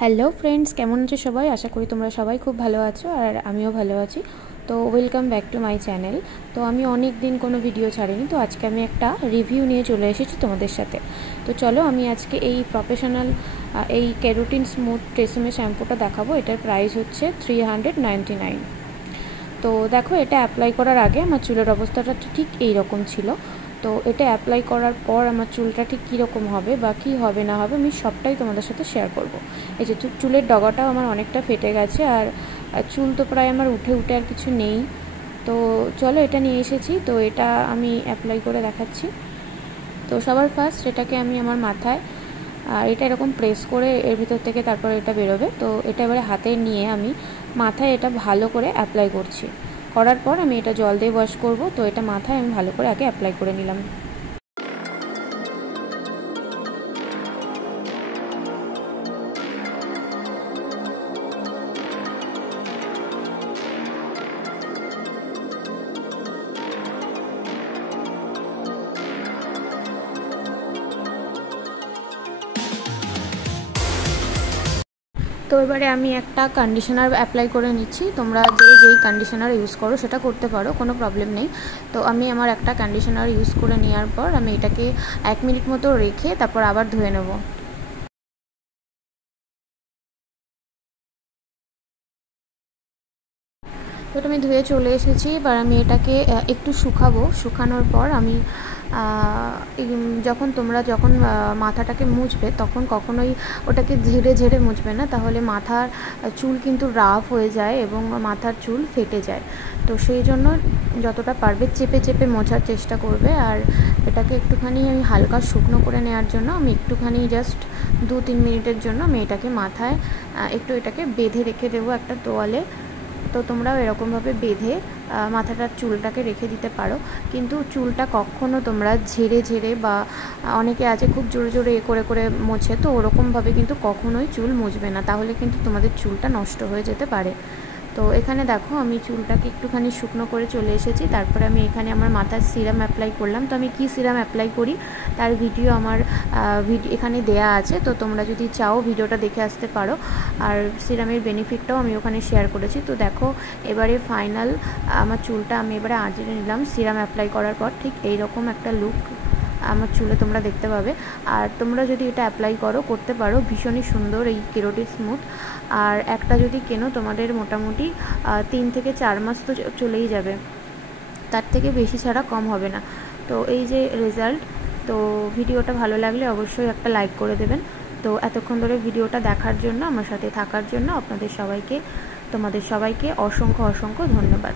Hello friends, কেমন আছো সবাই? আশা করি তোমরা সবাই খুব ভালো আছো আর আমিও ভালো আছি। তো welcome back to my channel. তো আমি অনেক দিন কোনো ভিডিও ছাড়িনি, তো আজকে আমি একটা রিভিউ নিয়ে চলে এসেছি তোমাদের সাথে। তো চলো আমি আজকে এই প্রফেশনাল এই কেরোটিন স্মুথ ট্রেসেমে শ্যাম্পুটা দেখাবো। এটার প্রাইস হচ্ছে 399। তো দেখো, এটা অ্যাপ্লাই করার আগে আমার চুলের অবস্থাটা ঠিক এই রকম ছিল। তো এটা অ্যাপ্লাই করার পর আমার চুলটা ঠিক কীরকম হবে বা কী হবে না হবে আমি সবটাই তোমাদের সাথে শেয়ার করব। এই যে চুলের ডগাটাও আমার অনেকটা ফেটে গেছে, আর চুল তো প্রায় আমার উঠে উঠে আর কিছু নেই। তো চলো, এটা নিয়ে এসেছি, তো এটা আমি অ্যাপ্লাই করে দেখাচ্ছি। তো সবার ফার্স্ট এটাকে আমি আমার মাথায়, আর এটা এরকম প্রেস করে এর ভিতর থেকে তারপরে এটা বেরোবে। তো এটা এবারে হাতে নিয়ে আমি মাথায় এটা ভালো করে অ্যাপ্লাই করছি। করার পর আমি এটা জল দিয়ে ওয়াশ করব। তো এটা মাথায় আমি ভালো করে আগে অ্যাপ্লাই করে নিলাম। তো এবারে আমি একটা কন্ডিশনার অ্যাপ্লাই করে নিচ্ছি। তোমরা যেই কন্ডিশনার ইউজ করো সেটা করতে পারো, কোনো প্রবলেম নেই। তো আমি আমার একটা কন্ডিশনার ইউজ করে নেওয়ার পর আমি এটাকে 1 মিনিট মতো রেখে তারপর আবার ধুয়ে নেব। তো এটা আমি ধুয়ে চলে এসেছি। এবার আমি এটাকে একটু শুকাবো। শুকানোর পর আমি যখন মাথাটাকে মুছবে তখন কখনোই ওটাকে ঝেড়ে ঝেড়ে মুছবে না, তাহলে মাথার চুল কিন্তু রাফ হয়ে যায় এবং মাথার চুল ফেটে যায়। তো সেই জন্য যতটা পারবে চেপে চেপে মোছার চেষ্টা করবে। আর এটাকে একটুখানি আমি হালকা শুকনো করে নেওয়ার জন্য আমি একটুখানি জাস্ট 2-3 মিনিটের জন্য আমি এটাকে মাথায় এটাকে বেঁধে রেখে দেবো একটা তোয়ালে। তো তোমরাও এরকমভাবে বেঁধে মাথাটার চুলটাকে রেখে দিতে পারো। কিন্তু চুলটা কখনও তোমরা ঝেড়ে ঝেড়ে বা অনেকে আছে খুব জোরে জোরে করে করে মোছে, তো ওরকমভাবে কিন্তু কখনোই চুল মুছবে না, তাহলে কিন্তু তোমাদের চুলটা নষ্ট হয়ে যেতে পারে। তো এখানে দেখো আমি চুলটাকে একটুখানি শুকনো করে চলে এসেছি। তারপরে আমি এখানে আমার মাথার সিরাম অ্যাপ্লাই করলাম। তো আমি কি সিরাম অ্যাপ্লাই করি তার ভিডিও আমার এখানে দেয়া আছে, তো তোমরা যদি চাও ভিডিওটা দেখে আসতে পারো। আর সিরামের বেনিফিটটাও আমি ওখানে শেয়ার করেছি। তো দেখো, এবারে ফাইনাল আমার চুলটা আমি এবারে আঁচড়ে নিলাম। সিরাম অ্যাপ্লাই করার পর ঠিক এইরকম একটা লুক আমার চুলে তোমরা দেখতে পাবে। আর তোমরা যদি এটা অ্যাপ্লাই করতে পারো, ভীষণই সুন্দর এই কেরোটিন স্মুথ। আর একটা যদি কেনো তোমাদের মোটামুটি 3 থেকে 4 মাস তো চলেই যাবে, তার থেকে বেশি ছাড়া কম হবে না। তো এই যে রেজাল্ট। তো ভিডিওটা ভালো লাগলে অবশ্যই একটা লাইক করে দেবেন। তো এতক্ষণ ধরে ভিডিওটা দেখার জন্য, আমার সাথে থাকার জন্য তোমাদের সবাইকে অসংখ্য অসংখ্য ধন্যবাদ।